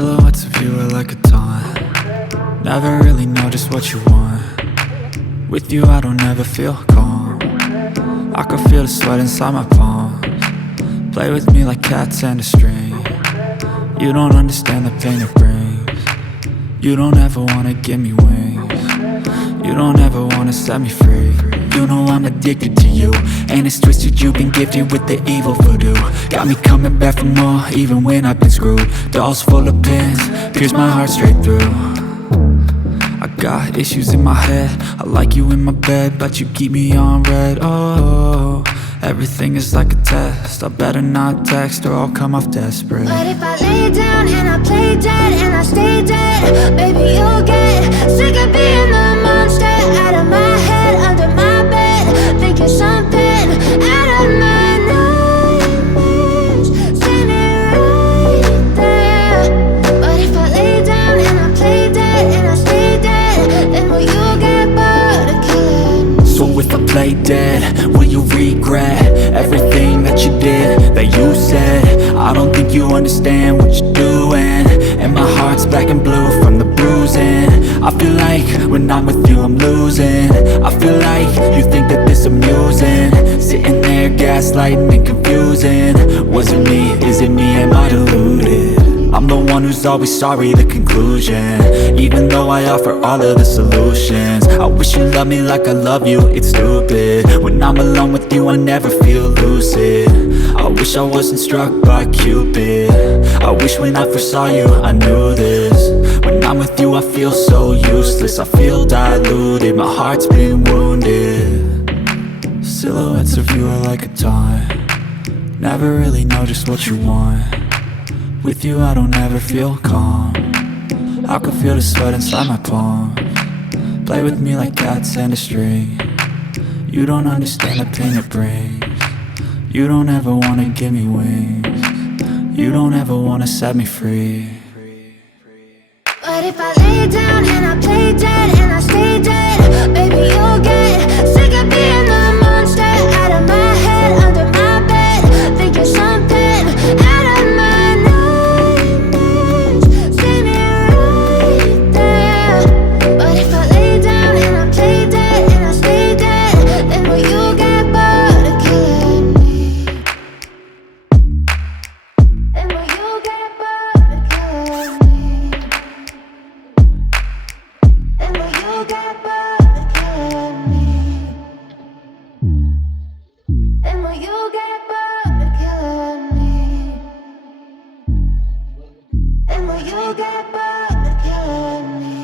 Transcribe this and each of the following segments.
Silhouettes of you are like a taunt. Never really know just what you want. With you I don't ever feel calm. I can feel the sweat inside my palms. Play with me like cats and a string. You don't understand the pain it brings. You don't ever wanna give me wings. You don't ever wanna set me free. You know I'm addicted to you, and it's twisted, you've been gifted with the evil voodoo. Got me coming back for more, even when I've been screwed. Dolls full of pins, pierce my heart straight through. I got issues in my head, I like you in my bed, but you keep me on red. Oh, everything is like a test, I better not text or I'll come off desperate. But if I lay down and I play dead and I stay dead, baby you'll get sick of being the monster out of my head, under my bed, thinking something out of my nightmares, standing right there. But if I lay down and I play dead and I stay dead, then will you get bored of killing me? So if I play dead, will you regret everything that you did, that you said? I don't think you understand what you're doing, and my heart's black and blue from the bruising. I feel like when I'm with you I'm losing. I feel like you think that this amusing, sitting there gaslighting and confusing. Was it me? Is it me? Am I deluded? I'm the one who's always sorry, the conclusion, even though I offer all of the solutions. I wish you loved me like I love you, it's stupid. When I'm alone with you I never feel lucid. I wish I wasn't struck by Cupid. I wish when I first saw you I knew this. When I'm with you I feel so useless, I feel diluted, my heart's been wounded. Silhouettes of you are like a taunt. Never really know just what you want. With you I don't ever feel calm. I can feel the sweat inside my palms. Play with me like cats and a string. You don't understand the pain it brings. You don't ever wanna give me wings. You don't ever wanna set me free. But if I lay down and I play dead and I stay dead, baby you'll get sick of being the monster out of my head, under my bed, thinking something out of my nightmares, standing right there. But if I lay down and I play dead and I stay dead, then will you get bored of killing me? Then will you get bored of killing me? Then will you get bored of killing me? Then will you get bored of killing me? Then will you get bored of killing me?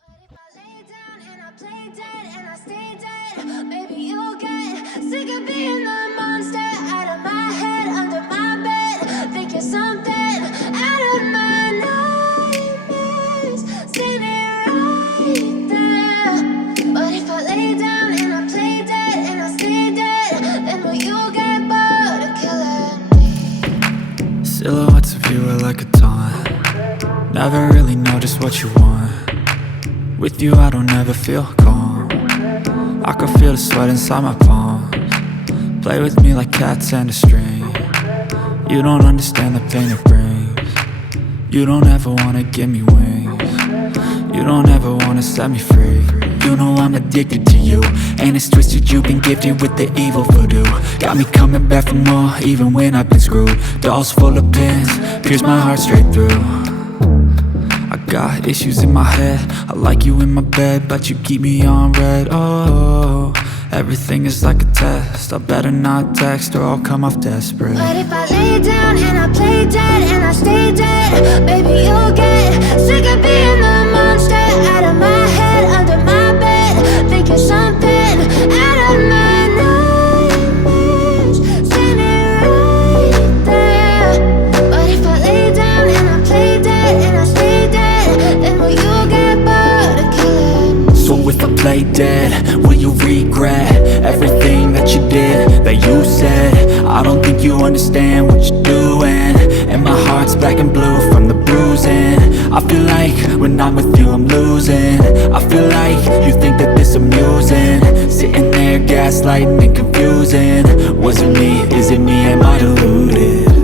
But if I lay down and I play dead and I stay dead, baby you'll get sick of being the monster out of my head, under my bed, thinking something out of my nightmares, standing right there. But if I lay down and I play dead and I stay dead, then will you get bored of killing me? Silhouettes of you are like a taunt. Never really know just what you want. With you I don't ever feel calm. I can feel the sweat inside my palms. Play with me like cats and a string. You don't understand the pain it brings. You don't ever wanna give me wings. You don't ever wanna set me free. You know I'm addicted to you, and it's twisted, you've been gifted with the evil voodoo. Got me coming back for more, even when I've been screwed. Dolls full of pins, pierce my heart straight through. I got issues in my head, I like you in my bed, but you keep me on red. Oh, everything is like a test, I better not text or I'll come off desperate. But if I lay down and I play dead and I stay dead, baby you'll get sick of being the monster out of my head, under my bed, thinking something out of my nightmares, standing right there. But if I lay down and I play dead and I stay dead, then will you get bored of killing me? So if I play dead, will you regret everything that you did, that you said? I don't think you understand what you're doing, and my heart's black and blue from the bruising. I feel like when I'm with you I'm losing. I feel like you think that this amusing, sitting there gaslighting and confusing. Was it me? Is it me? Am I deluded?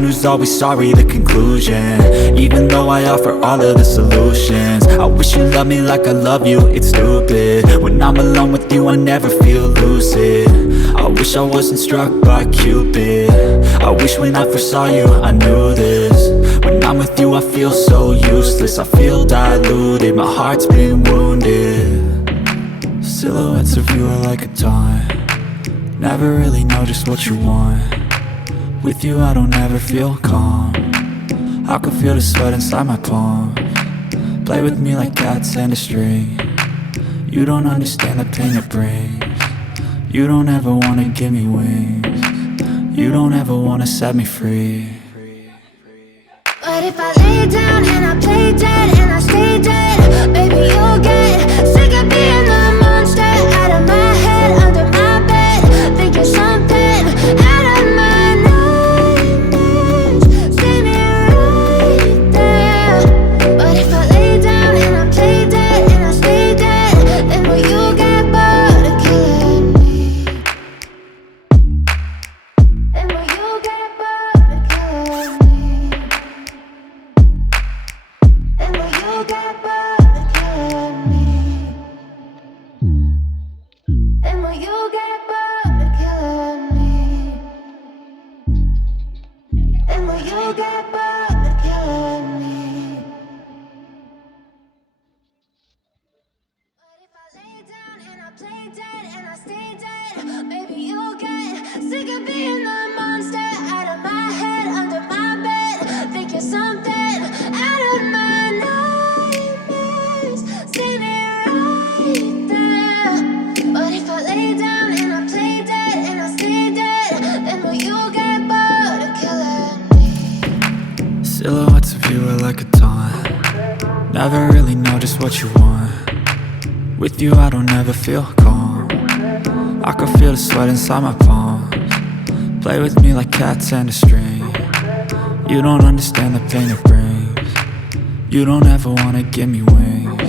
one who's always sorry, the conclusion. Even though I offer all of the solutions, I wish you loved me like I love you, it's stupid. When I'm alone with you I never feel lucid. I wish I wasn't struck by Cupid. I wish when I first saw you I knew this. When I'm with you I feel so useless, I feel diluted, my heart's been wounded. Silhouettes of you are like a taunt, never really know just what you want. With you I don't ever feel calm, I can feel the sweat inside my palms. Play with me like cats and a string. You don't understand the pain it brings. You don't ever wanna give me wings. You don't ever wanna set me free. But if I lay down and I play dead and I stay dead, baby you'll get sick of being the monster out of my head, under my bed, thinking something out of my nightmares. See me right there. But if I lay down and I play dead and I stay dead, then will you get bored of killing me? Then will you get bored of killing me? And will you get bored of killing me? And will you get bored of killing me? And will you get bored of killing me? But if I lay down and I play dead and I stay dead, baby you'll get sick of being the monster out of my head, under my bed, thinking something out of my nightmares. See me right there. But if I lay down and I play dead and I stay dead, then will you get bored of killing me? Silhouettes of you are like a taunt, never really know just what you want. With you I don't ever feel calm, I can feel the sweat inside my palms. Play with me like cats and a string. You don't understand the pain it brings. You don't ever wanna give me wings.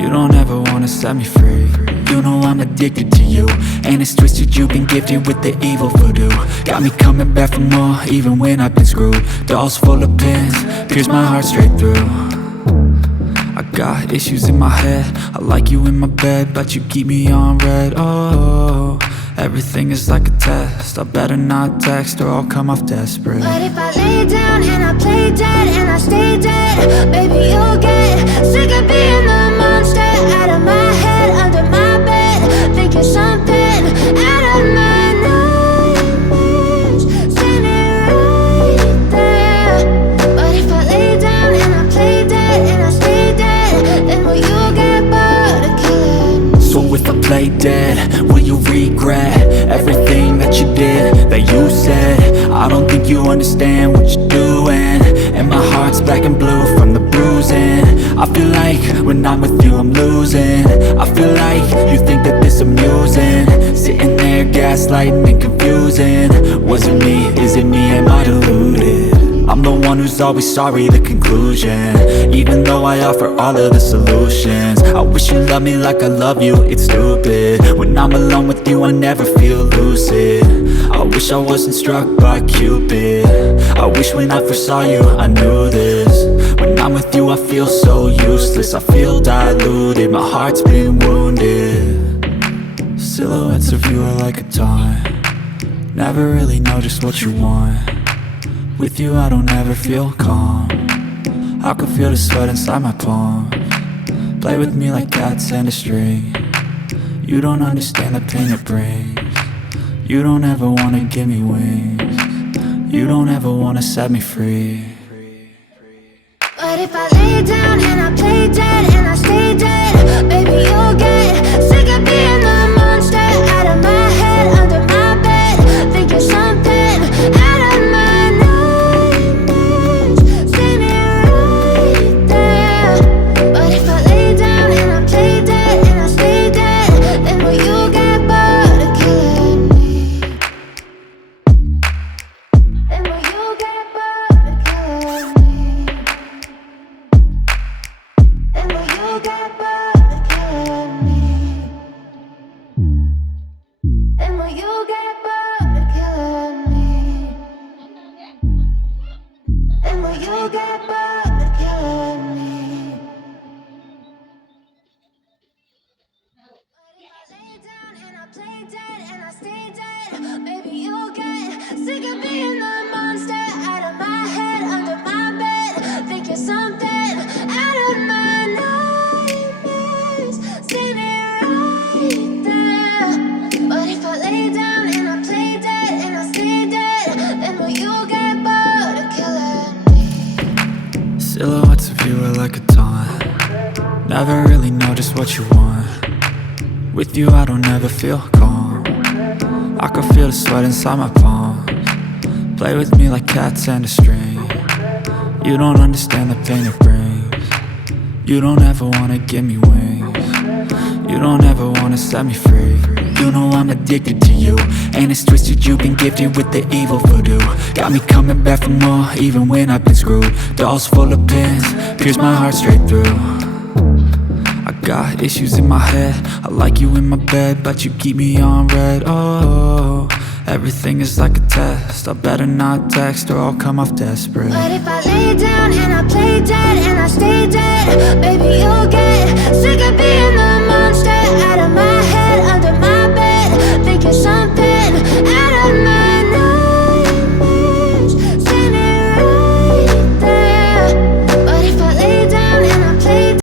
You don't ever wanna set me free. You know I'm addicted to you, and it's twisted, you've been gifted with the evil voodoo. Got me coming back for more, even when I've been screwed. Dolls full of pins, pierce my heart straight through. I got issues in my head, I like you in my bed, but you keep me on red. Oh, everything is like a test, I better not text or I'll come off desperate. But if I lay down and I play dead and I stay dead, baby you'll get sick of being the monster out of my head, under my bed, thinking something out of my nightmares. See me right there. But if I lay down and I play dead and I stay dead, then will you get bored of killing me? So if I play dead, will you regret everything that you did, that you said? I don't think you understand what you're doing, and my heart's black and blue from the bruising. I feel like when I'm with you I'm losing. I feel like you think that this amusing, sitting there gaslighting and confusing. Was it me? Is it me? Am I deluded? I'm the one who's always sorry, the conclusion. Even though I offer all of the solutions, I wish you loved me like I love you, it's stupid. When I'm alone with you I never feel lucid. I wish I wasn't struck by Cupid. I wish when I first saw you I knew this. When I'm with you I feel so useless, I feel diluted, my heart's been wounded. Silhouettes of you are like a taunt, never really know just what you want. With you I don't ever feel calm, I can feel the sweat inside my palms. Play with me like cats and a string. You don't understand the pain it brings. You don't ever wanna give me wings. You don't ever wanna set me free. But if I lay down and I play dead and I stay dead, baby you'll get sick of being the monster out of my head, under my bed, thinking something out of my nightmares. See me right there. But if I lay down and I play dead and I stay dead, then will you get bored of killing me? Then will you get bored of killing me? And will you get bored of killing me? you'll get bored of killing me. But if I lay down and I play dead and I stay dead, maybe you'll get sick of being the monster out of my head, under my bed. Think you're something out of my nightmares, standing right there. But if I lay down and I play dead and I stay dead, then will you get bored of killing me? Silhouettes of you are like a taunt. Never really know just what you want. With you I don't ever feel calm. I can feel the sweat inside my palms. Play with me like cats and a string. You don't understand the pain it brings. You don't ever wanna give me wings. You don't ever wanna set me free. You know I'm addicted to you, and it's twisted, you've been gifted with the evil voodoo. Got me coming back for more, even when I've been screwed. Dolls full of pins, pierce my heart straight through. I got issues in my head, I like you in my bed, but you keep me on red. Oh, everything is like a test, I better not text or I'll come off desperate. But if I lay down and I play dead and I stay dead, baby you'll get sick of being the monster out of my head, under my bed. Think you're something